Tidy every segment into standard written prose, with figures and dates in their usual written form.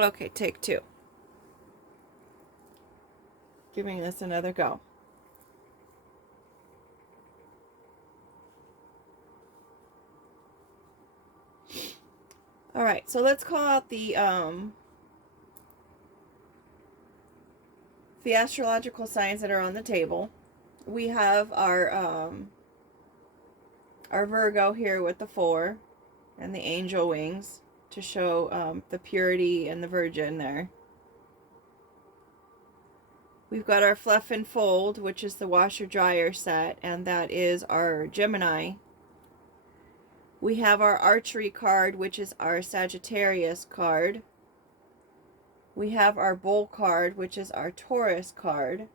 Okay, take two. Giving this another go. All right, so let's call out the astrological signs that are on the table. We have our Virgo here with the 4 and the angel wings to show the purity and the virgin there. We've got our fluff and fold, which is the washer dryer set, and that is our Gemini. We have our archery card, which is our Sagittarius card. We have our bull card, which is our Taurus card.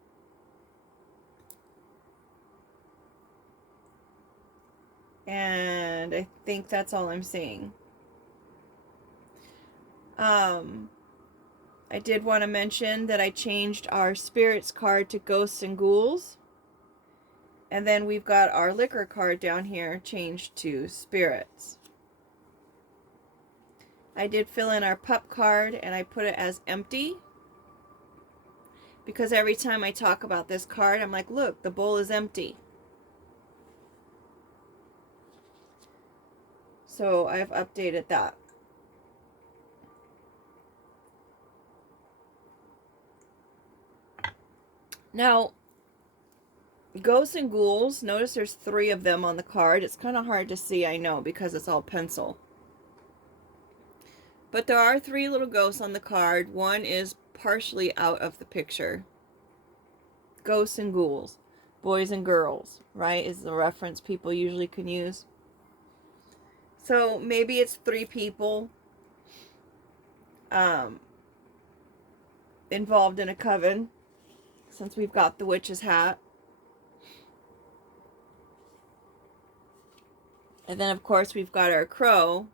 And I think that's all I'm seeing. I did want to mention that I changed our spirits card to ghosts and ghouls. And then we've got our liquor card down here changed to spirits. I did fill in our pup card and I put it as empty. Because every time I talk about this card, I'm like, look, the bowl is empty. So I've updated that. Now, ghosts and ghouls, notice there's 3 of them on the card. It's kind of hard to see, I know, because it's all pencil. But there are 3 little ghosts on the card. One is partially out of the picture. Ghosts and ghouls, boys and girls, right, is the reference people usually can use. So maybe it's 3 people involved in a coven, since we've got the witch's hat. And then, of course, we've got our crow,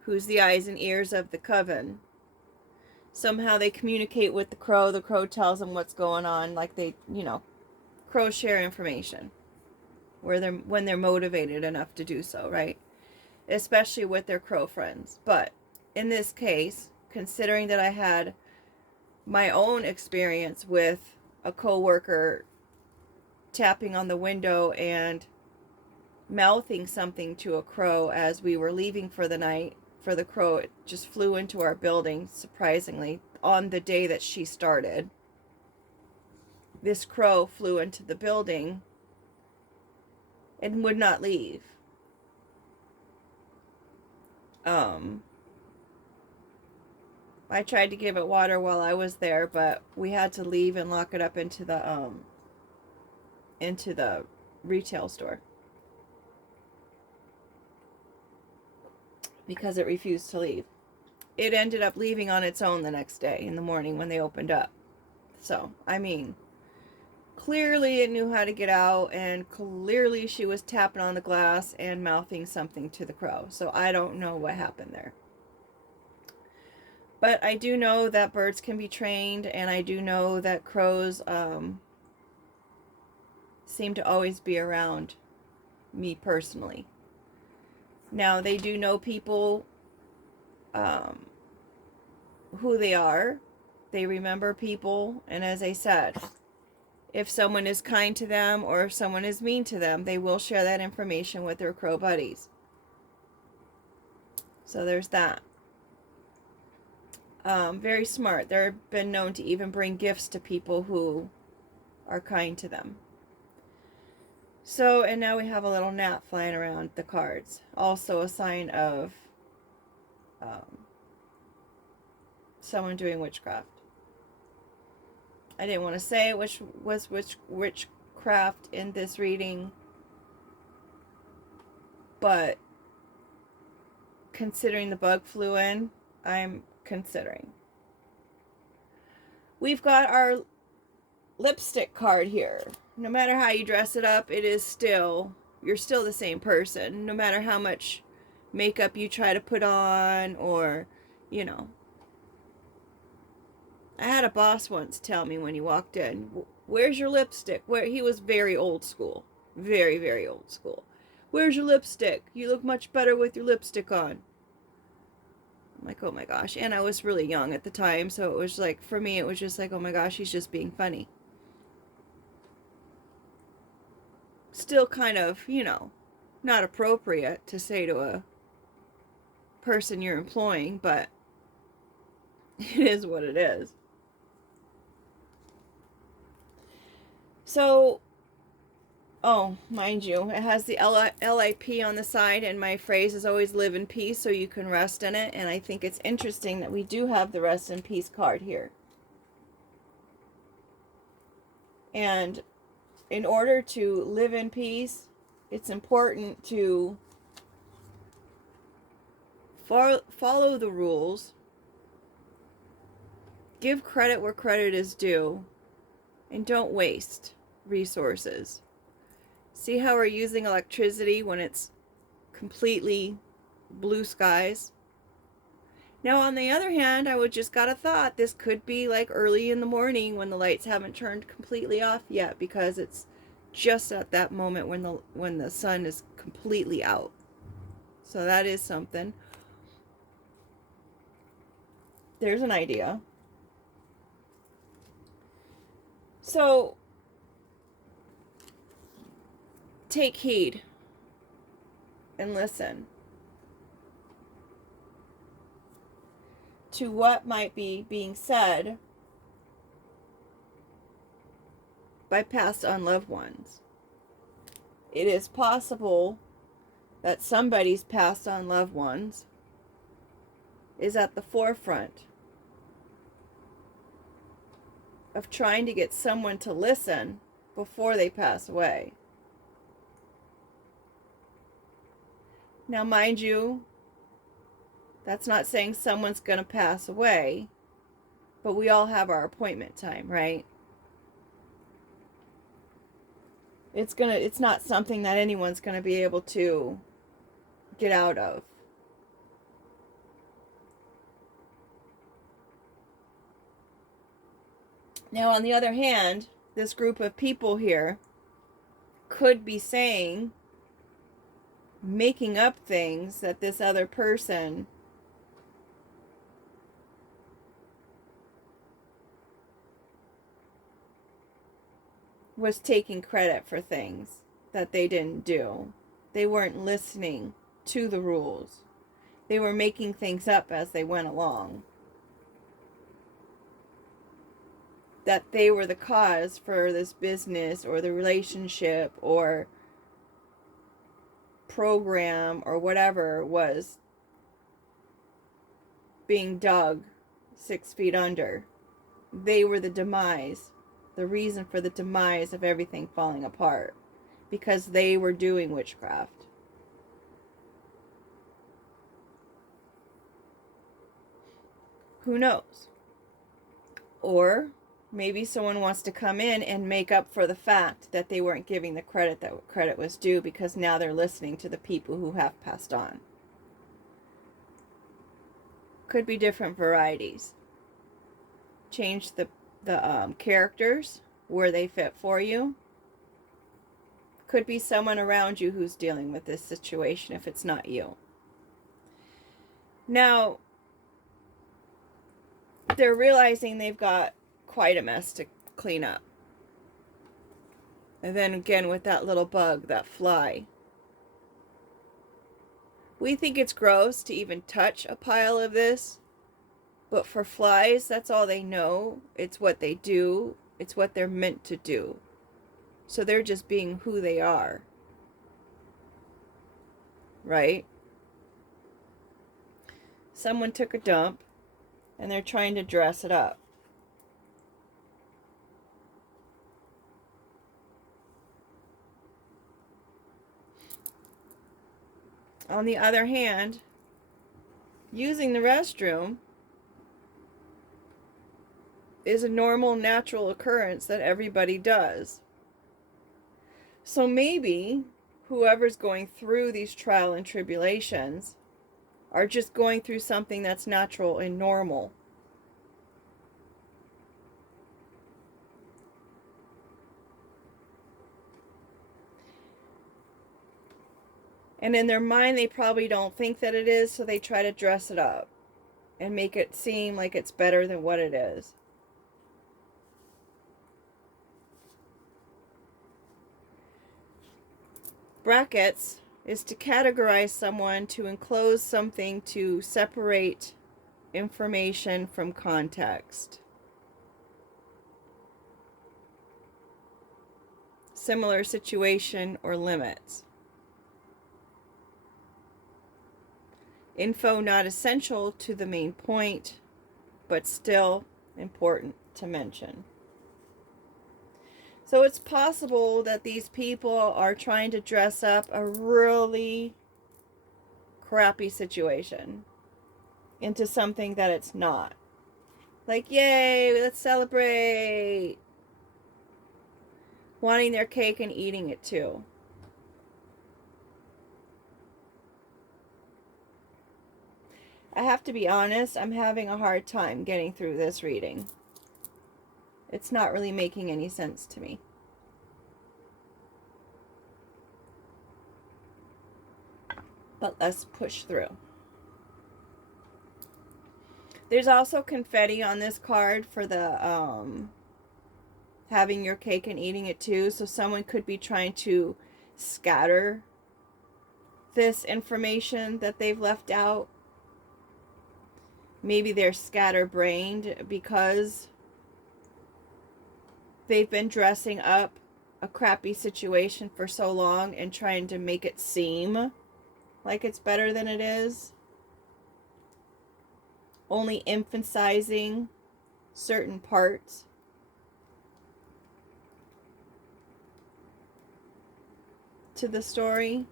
who's the eyes and ears of the coven. Somehow they communicate with the crow. The crow tells them what's going on. Like they, crows share information when they're motivated enough to do so, right? Especially with their crow friends. But in this case, considering that I had my own experience with a coworker tapping on the window and mouthing something to a crow as we were leaving for the night, for the crow, it just flew into our building, surprisingly, on the day that she started. This crow flew into the building and would not leave. I tried to give it water while I was there, but we had to leave and lock it up into the retail store because it refused to leave. It ended up leaving on its own the next day in the morning when they opened up. So, I mean, clearly it knew how to get out, and clearly she was tapping on the glass and mouthing something to the crow. So I don't know what happened there. But I do know that birds can be trained, and I do know that crows seem to always be around me personally. Now, they do know people who they are. They remember people, and as I said, if someone is kind to them or if someone is mean to them, they will share that information with their crow buddies. So there's that. Very smart. They've been known to even bring gifts to people who are kind to them. So, and now we have a little gnat flying around the cards. Also a sign of someone doing witchcraft. I didn't want to say which was witchcraft in this reading, but considering the bug flew in, I'm considering. We've got our lipstick card here. No matter how you dress it up, you're still the same person. No matter how much makeup you try to put on, or, I had a boss once tell me when he walked in, "Where's your lipstick?" He was very old school. Very, very old school. "Where's your lipstick? You look much better with your lipstick on." I'm like, oh my gosh. And I was really young at the time, so it was like, for me, it was just like, oh my gosh, he's just being funny. Still kind of, not appropriate to say to a person you're employing, but it is what it is. So, oh, mind you, it has the LIP on the side, and my phrase is always live in peace so you can rest in it. And I think it's interesting that we do have the rest in peace card here. And in order to live in peace, it's important to follow the rules, give credit where credit is due, and don't waste resources. See how we're using electricity when it's completely blue skies? Now, on the other hand, I would just got a thought, this could be like early in the morning when the lights haven't turned completely off yet, because it's just at that moment when the sun is completely out. So that is something. There's an idea. So take heed and listen to what might be being said by passed on loved ones. It is possible that somebody's passed on loved ones is at the forefront of trying to get someone to listen before they pass away. Now, mind you, that's not saying someone's going to pass away, but we all have our appointment time, right? It's not something that anyone's going to be able to get out of. Now, on the other hand, this group of people here could be saying, making up things that this other person was taking credit for things that they didn't do. They weren't listening to the rules. They were making things up as they went along. That they were the cause for this business or the relationship or program or whatever was being dug 6 feet under. They were the demise, the reason for the demise of everything falling apart, because they were doing witchcraft. Who knows? Or maybe someone wants to come in and make up for the fact that they weren't giving the credit that credit was due, because now they're listening to the people who have passed on. Could be different varieties. Change the characters where they fit for you. Could be someone around you who's dealing with this situation if it's not you. Now, they're realizing they've got quite a mess to clean up. And then again with that little bug, that fly. We think it's gross to even touch a pile of this, but for flies, that's all they know. It's what they do. It's what they're meant to do. So they're just being who they are. Right? Someone took a dump and they're trying to dress it up. On the other hand, using the restroom is a normal, natural occurrence that everybody does. So maybe whoever's going through these trial and tribulations are just going through something that's natural and normal. And in their mind, they probably don't think that it is, so they try to dress it up. and make it seem like it's better than what it is. Brackets is to categorize someone, to enclose something, to separate information from context. Similar situation or limits. Info not essential to the main point, but still important to mention. So it's possible that these people are trying to dress up a really crappy situation into something that it's not. Like, yay, let's celebrate. Wanting their cake and eating it too. I have to be honest, I'm having a hard time getting through this reading. It's not really making any sense to me. But let's push through. There's also confetti on this card for the having your cake and eating it too. So someone could be trying to scatter this information that they've left out. Maybe they're scatterbrained because they've been dressing up a crappy situation for so long and trying to make it seem like it's better than it is. Only emphasizing certain parts. To the story.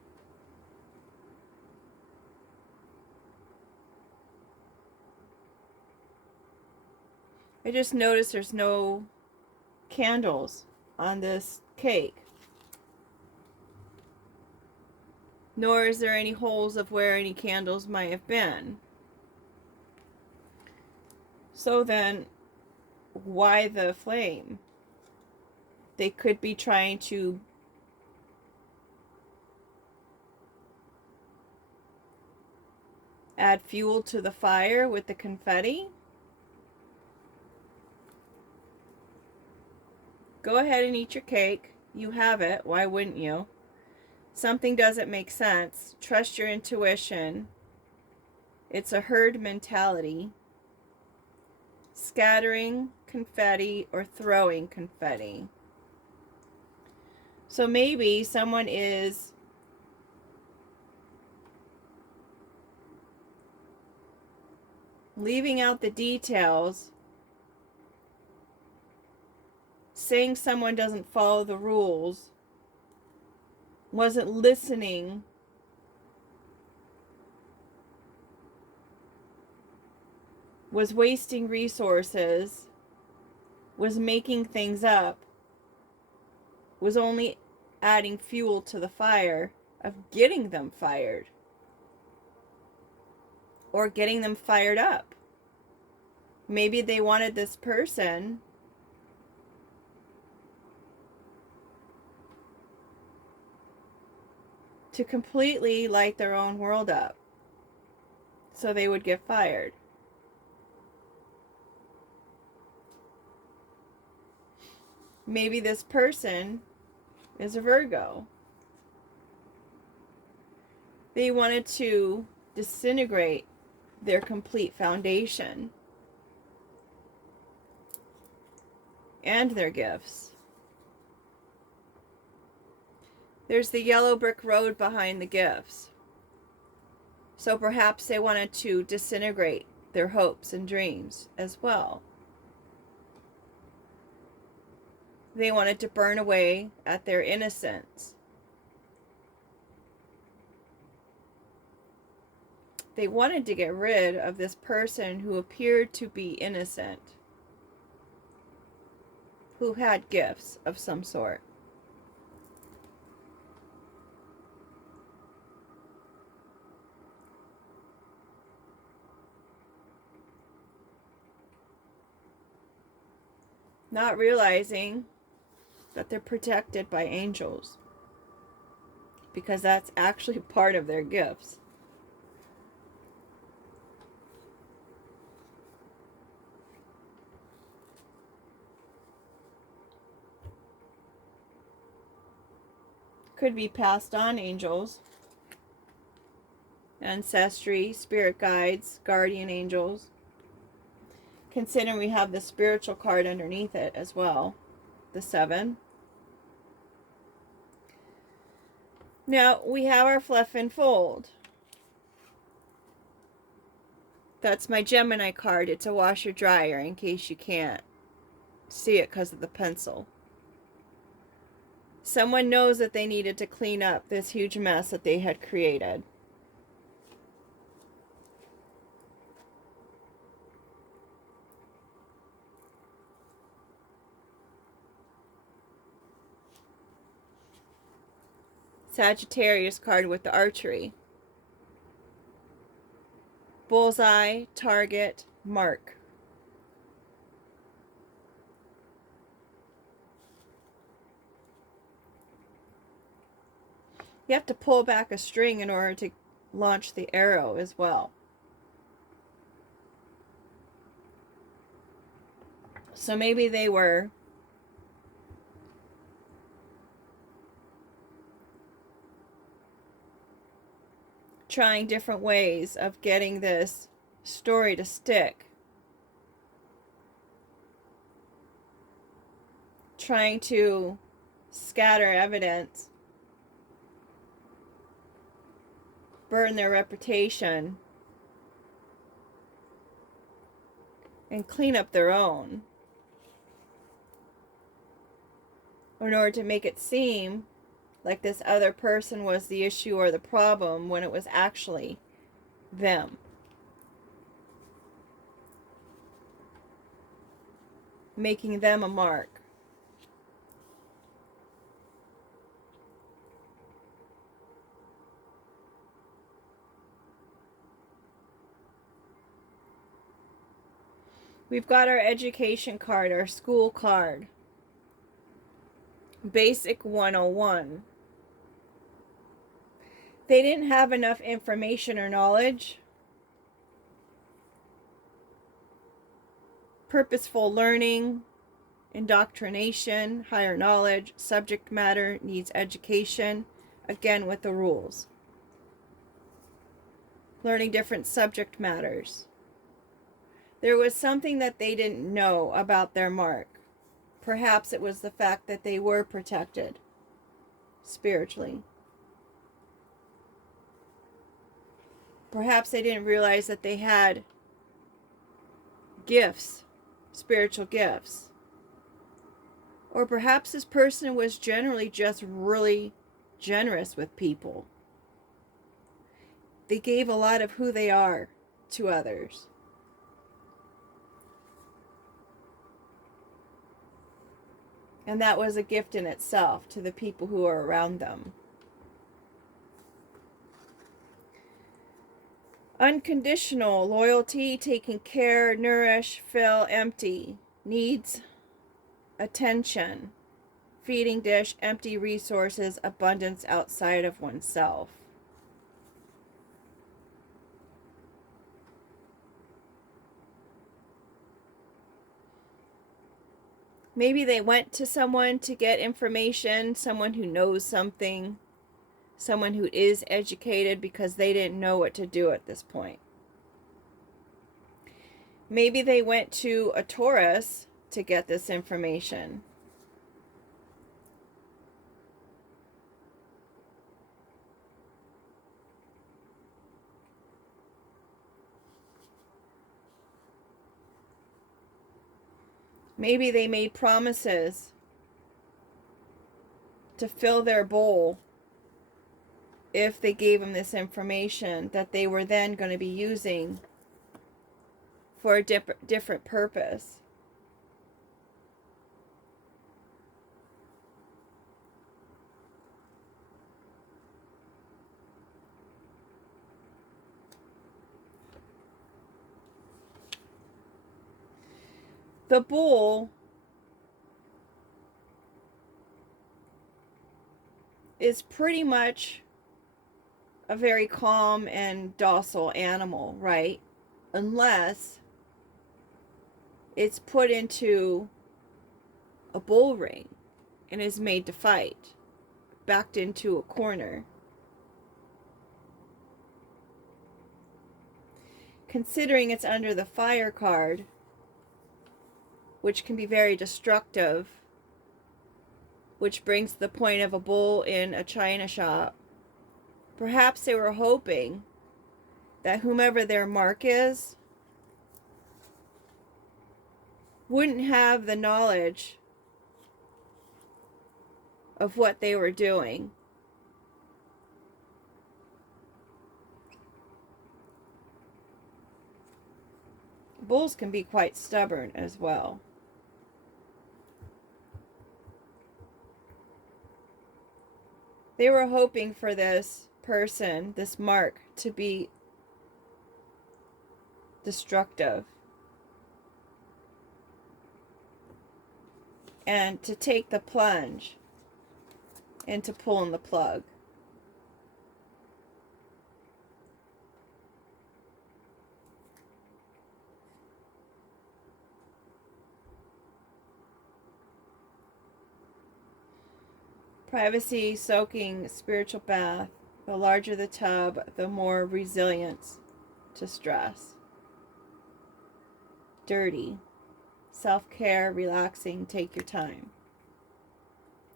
I just noticed there's no candles on this cake. Nor is there any holes of where any candles might have been. So then, why the flame? They could be trying to add fuel to the fire with the confetti. Go ahead and eat your cake. You have it. Why wouldn't you? Something doesn't make sense. Trust your intuition. It's a herd mentality. Scattering confetti or throwing confetti. So maybe someone is leaving out the details, saying someone doesn't follow the rules, wasn't listening, was wasting resources, was making things up, was only adding fuel to the fire of getting them fired or getting them fired up. Maybe they wanted this person to completely light their own world up so they would get fired. Maybe this person is a Virgo. They wanted to disintegrate their complete foundation and their gifts. There's the yellow brick road behind the gifts. So perhaps they wanted to disintegrate their hopes and dreams as well. They wanted to burn away at their innocence. They wanted to get rid of this person who appeared to be innocent, who had gifts of some sort. Not realizing that they're protected by angels, because that's actually part of their gifts. Could be passed on angels, ancestry, spirit guides, guardian angels. Considering we have the spiritual card underneath it as well, the 7. Now, we have our fluff and fold. That's my Gemini card. It's a washer dryer in case you can't see it because of the pencil. Someone knows that they needed to clean up this huge mess that they had created. Sagittarius card with the archery. Bullseye, target, mark. You have to pull back a string in order to launch the arrow as well. So maybe they were trying different ways of getting this story to stick. Trying to scatter evidence, burn their reputation, and clean up their own in order to make it seem like this other person was the issue or the problem when it was actually them. Making them a mark. We've got our education card, our school card. Basic 101. They didn't have enough information or knowledge. Purposeful learning, indoctrination, higher knowledge, subject matter needs education, again with the rules. Learning different subject matters. There was something that they didn't know about their mark. Perhaps it was the fact that they were protected spiritually. Perhaps they didn't realize that they had gifts, spiritual gifts. Or perhaps this person was generally just really generous with people. They gave a lot of who they are to others. And that was a gift in itself to the people who are around them. Unconditional loyalty, taking care, nourish, fill, empty, needs, attention, feeding dish, empty resources, abundance outside of oneself. Maybe they went to someone to get information, someone who knows something, someone who is educated because they didn't know what to do at this point. Maybe they went to a Taurus to get this information. Maybe they made promises to fill their bowl if they gave them this information that they were then going to be using for a different purpose. The bull is pretty much a very calm and docile animal, right? Unless it's put into a bull ring and is made to fight backed into a corner. Considering it's under the fire card, which can be very destructive, which brings the point of a bull in a china shop, perhaps they were hoping that whomever their mark is wouldn't have the knowledge of what they were doing. Bulls can be quite stubborn as well. They were hoping for this person, this mark, to be destructive and to take the plunge into pulling the plug. Privacy, soaking, spiritual bath. The larger the tub, the more resilience to stress. Dirty. Self-care, relaxing, take your time.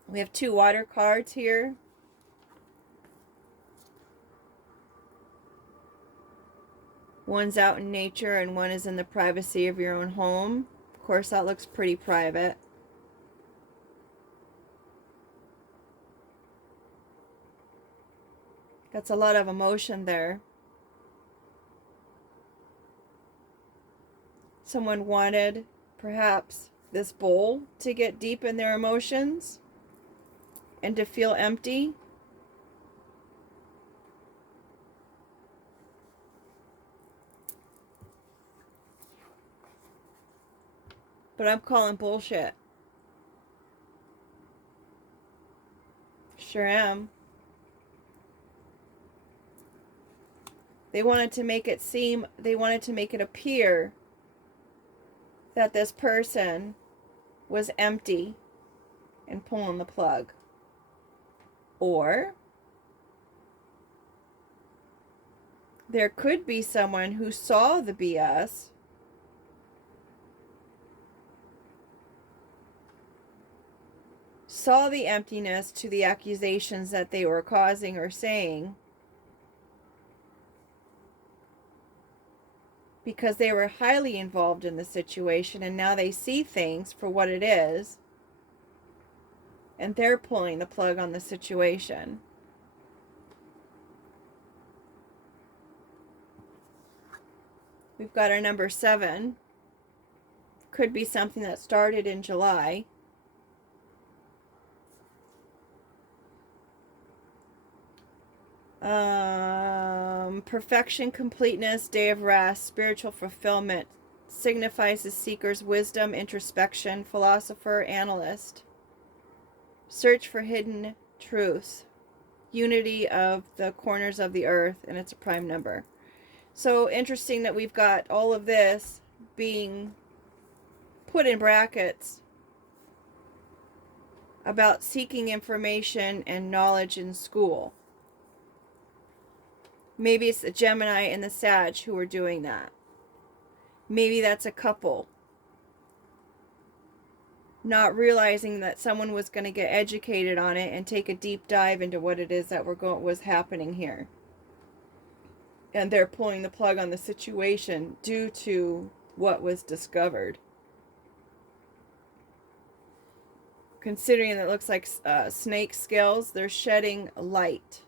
We have 2 water cards here. One's out in nature and one is in the privacy of your own home. Of course, that looks pretty private. That's a lot of emotion there. Someone wanted, perhaps, this bowl to get deep in their emotions and to feel empty. But I'm calling bullshit. Sure am. They wanted to make it appear that this person was empty and pulling the plug. Or there could be someone who saw the BS saw the emptiness to the accusations that they were causing or saying, because they were highly involved in the situation, and now they see things for what it is, and they're pulling the plug on the situation. We've got our number 7. Could be something that started in July. Perfection, completeness, day of rest, spiritual fulfillment, signifies the seeker's wisdom, introspection, philosopher, analyst, search for hidden truths, unity of the corners of the earth, and it's a prime number. So interesting that we've got all of this being put in brackets about seeking information and knowledge in school. Maybe it's the Gemini and the Sag who are doing that. Maybe that's a couple not realizing that someone was going to get educated on it and take a deep dive into what it is that was happening here. And they're pulling the plug on the situation due to what was discovered. Considering that it looks like snake scales, they're shedding light.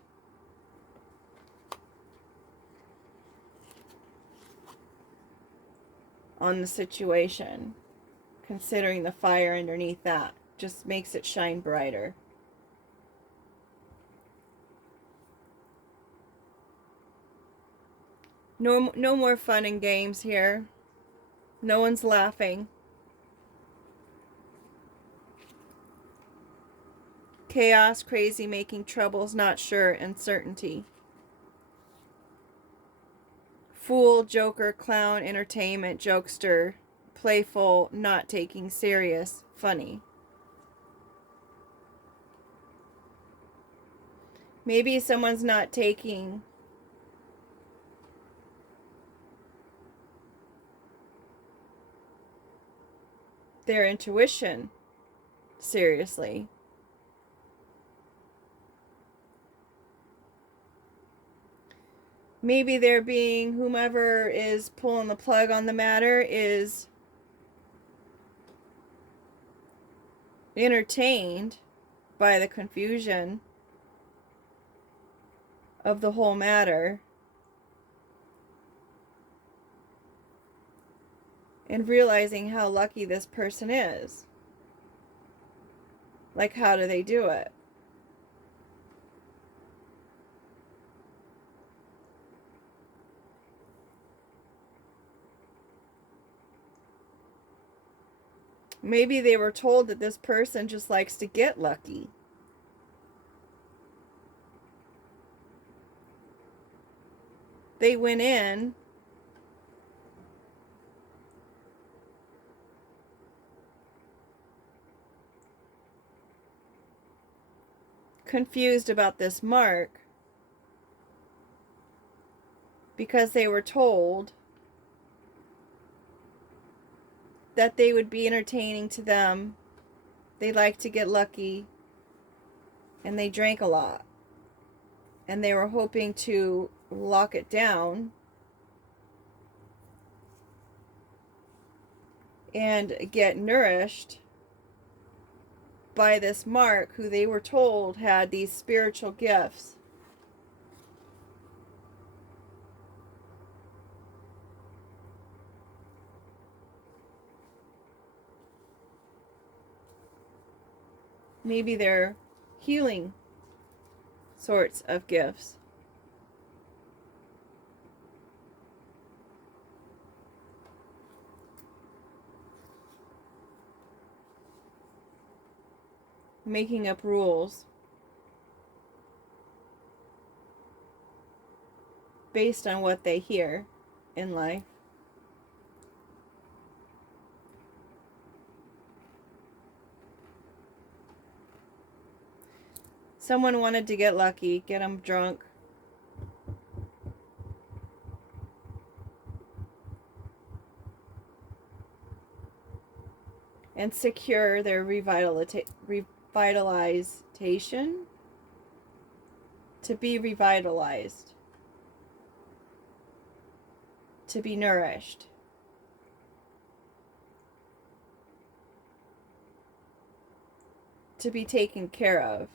On the situation, considering the fire underneath that just makes it shine brighter. No more fun and games here. No one's laughing. Chaos, crazy, making troubles, not sure, uncertainty. Fool, joker, clown, entertainment, jokester, playful, not taking serious, funny. Maybe someone's not taking their intuition seriously. Maybe they're being, whomever is pulling the plug on the matter is entertained by the confusion of the whole matter and realizing how lucky this person is. Like, how do they do it? Maybe they were told that this person just likes to get lucky. They went in confused about this mark because they were told that they would be entertaining to them. They like to get lucky, and they drank a lot. And they were hoping to lock it down and get nourished by this mark who they were told had these spiritual gifts. Maybe they're healing sorts of gifts. Making up rules based on what they hear in life. Someone wanted to get lucky, get them drunk. And secure their revitalization. To be revitalized. To be nourished. To be taken care of.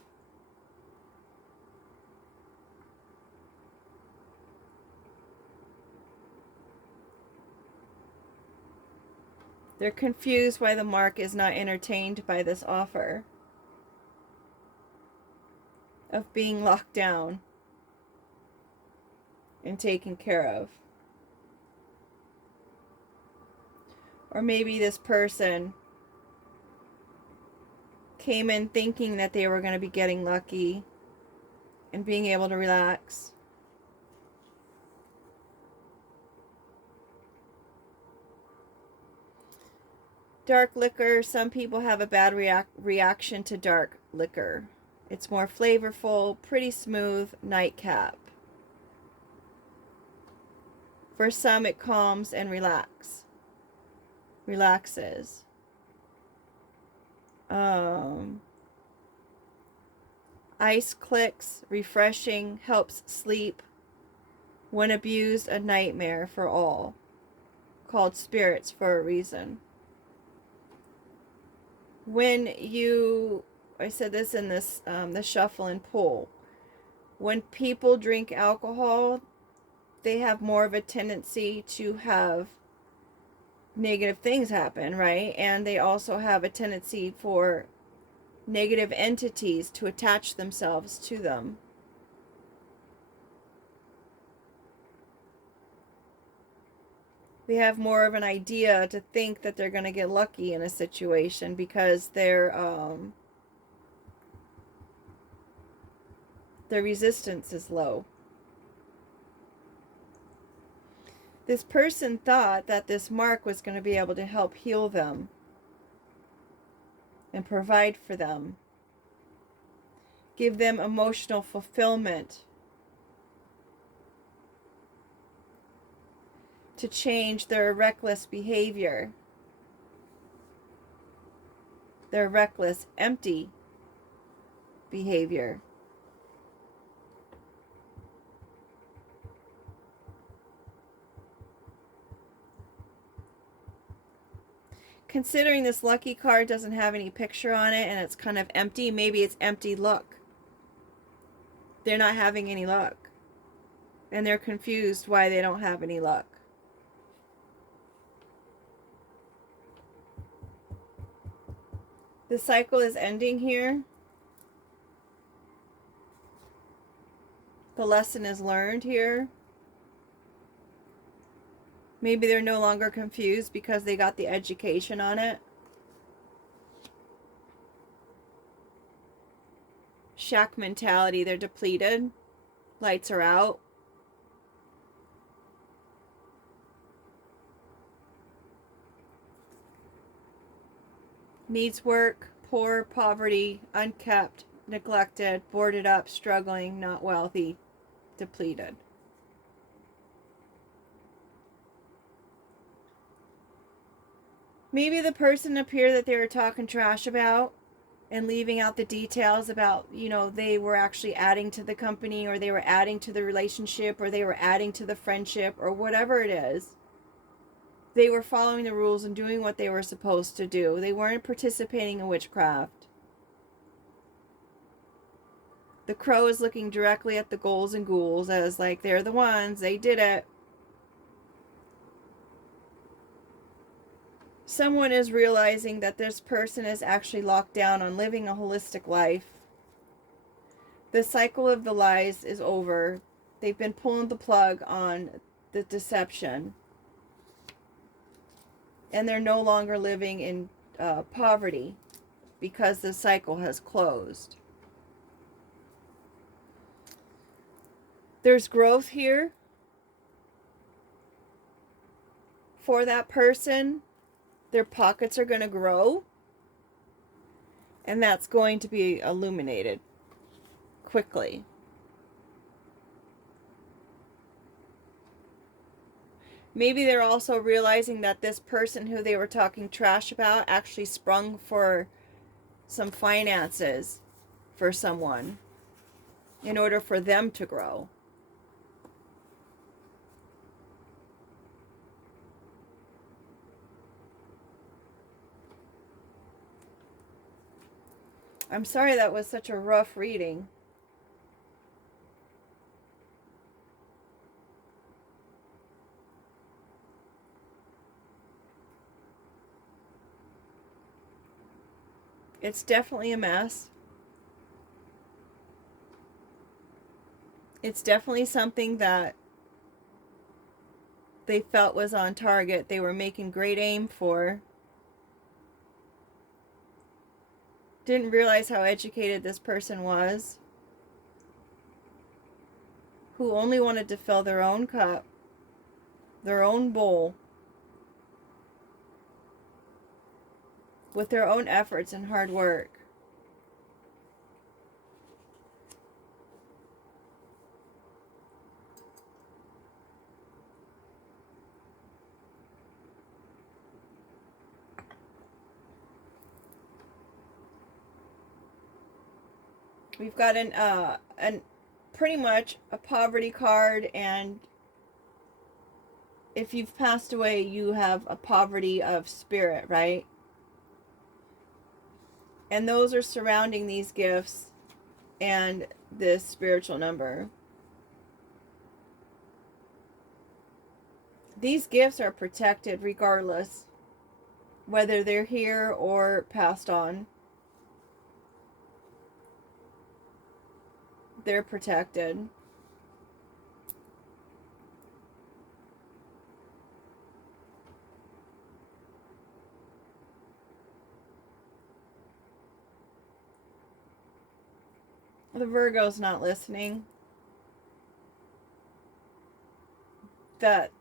They're confused why the mark is not entertained by this offer of being locked down and taken care of. Or maybe this person came in thinking that they were going to be getting lucky and being able to relax. Dark liquor, some people have a bad reaction to dark liquor. It's more flavorful, pretty smooth nightcap. For some, it calms and relaxes. Ice clicks, refreshing, helps sleep. When abused, a nightmare for all. Called spirits for a reason. When you, I said this in this, the shuffle and pull. When people drink alcohol, they have more of a tendency to have negative things happen, right? And they also have a tendency for negative entities to attach themselves to them. They have more of an idea to think that they're going to get lucky in a situation because their resistance is low. This person thought that this mark was going to be able to help heal them and provide for them, give them emotional fulfillment, to change their reckless behavior, their reckless, empty behavior. Considering this lucky card doesn't have any picture on it and it's kind of empty, maybe it's empty luck. They're not having any luck. And they're confused why they don't have any luck. The cycle is ending here. The lesson is learned here. Maybe they're no longer confused because they got the education on it. Shack mentality, they're depleted. Lights are out. Needs work, poor, poverty, unkept, neglected, boarded up, struggling, not wealthy, depleted. Maybe the person up here that they were talking trash about and leaving out the details about, you know, they were actually adding to the company, or they were adding to the relationship, or they were adding to the friendship, or whatever it is. They were following the rules and doing what they were supposed to do. They weren't participating in witchcraft. The crow is looking directly at the ghouls and ghouls as like, they're the ones, they did it. Someone is realizing that this person is actually locked down on living a holistic life. The cycle of the lies is over. They've been pulling the plug on the deception. And they're no longer living in poverty because the cycle has closed. There's growth here for that person. Their pockets are going to grow. And that's going to be illuminated quickly. Maybe they're also realizing that this person who they were talking trash about actually sprung for some finances for someone in order for them to grow. I'm sorry that was such a rough reading. It's definitely a mess. It's definitely something that they felt was on target. They were making great aim for. Didn't realize how educated this person was. Who only wanted to fill their own cup, their own bowl, with their own efforts and hard work. We've got an pretty much a poverty card, and if you've passed away, you have a poverty of spirit, right? And those are surrounding these gifts and this spiritual number. These gifts are protected regardless, whether they're here or passed on. They're protected. The Virgo's not listening. That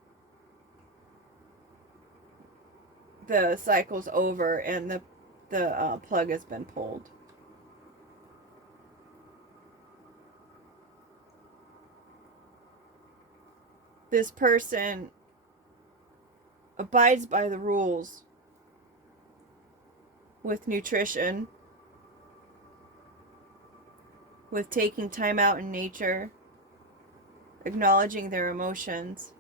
the cycle's over and the plug has been pulled. this person abides by the rules with nutrition, with taking time out in nature, acknowledging their emotions,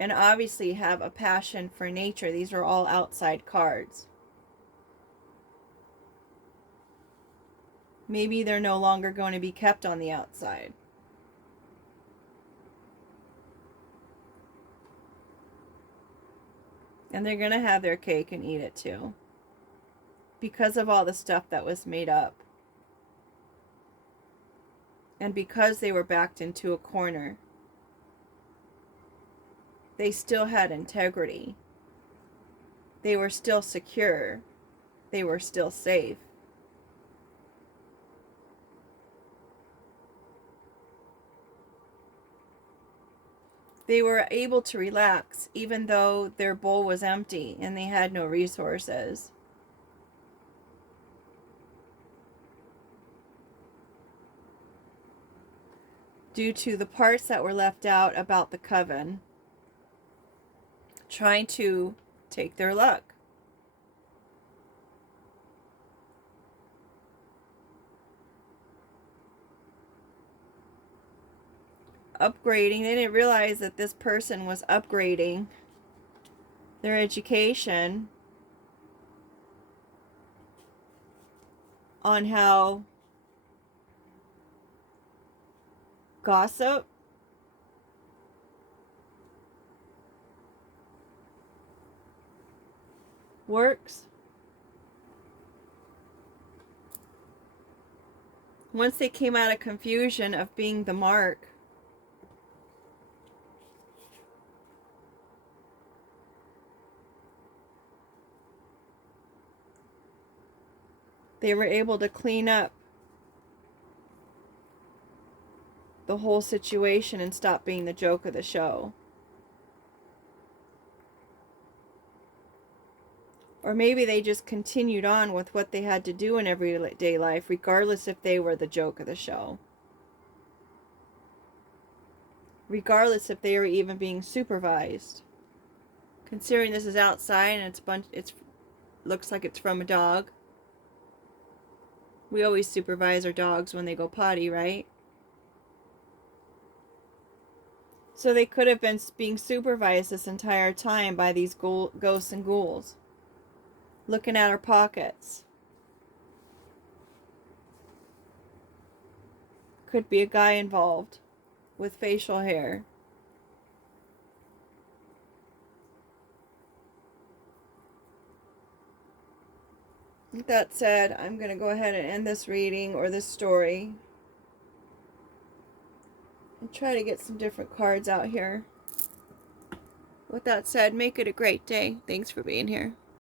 and obviously have a passion for nature. These are all outside cards. Maybe they're no longer going to be kept on the outside. And they're going to have their cake and eat it too. Because of all the stuff that was made up. And because they were backed into a corner, they still had integrity. They were still secure. They were still safe. They were able to relax even though their bowl was empty and they had no resources. Due to the parts that were left out about the coven trying to take their luck. Upgrading. They didn't realize that this person was upgrading their education on how gossip works. Once they came out of confusion of being the mark, they were able to clean up the whole situation and stop being the joke of the show. Or maybe they just continued on with what they had to do in everyday life, regardless if they were the joke of the show. Regardless if they were even being supervised. Considering this is outside and it's looks like it's from a dog. We always supervise our dogs when they go potty, right? So they could have been being supervised this entire time by these ghosts and ghouls. Looking at our pockets. Could be a guy involved with facial hair. With that said, I'm going to go ahead and end this reading or this story. And try to get some different cards out here. With that said, make it a great day. Thanks for being here.